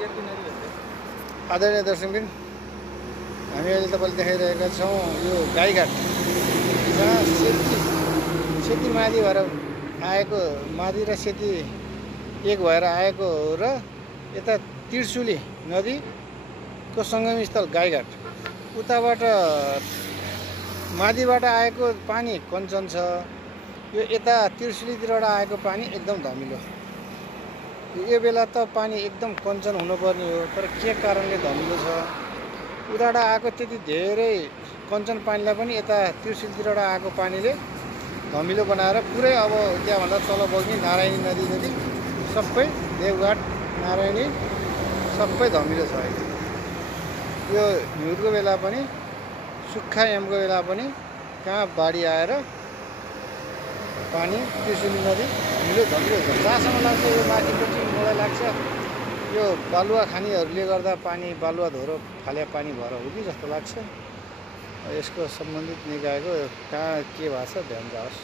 आदरणीय दर्शकबिन, हामी अहिले तपाईँले देखाइरहेका छौँ यो गाईघाट जहाँ सेती मादी भएर आएको, मादी र सेती एक भएर आएको र यता त्रिशुली नदीको सङ्गम स्थल गाईघाट। उताबाट मादीबाट आएको पानी कञ्चन छ, यो यता त्रिशुलीतिरबाट आएको पानी एकदम धमिलो। यो बेला त पानी एकदम कञ्चन हुनुपर्ने हो, तर के कारणले धमिलो छ? उताबाट आएको त्यति धेरै कञ्चन पानीलाई पनि यता त्रिशुलीतिरबाट आएको पानीले धमिलो बनाएर पुरै अब त्यहाँभन्दा तल बग्ने नारायणी नदी सबै देवघाट नारायणी सबै धमिलो छ। अहिले यो हिउँदको बेला पनि सुक्खा यामको बेला पनि कहाँ बाढी आएर पानी त्रिशुली नदी धमिलो छ। जहाँसम्म लाग्छ यो माथिपट्टि मलाई लाग्छ यो बालुवा खानीहरूले गर्दा पानी बालुवा धोरो फाले पानी भएर हो कि जस्तो लाग्छ। यसको सम्बन्धित निकायको कहाँ के भएको छ ध्यान जाओस्।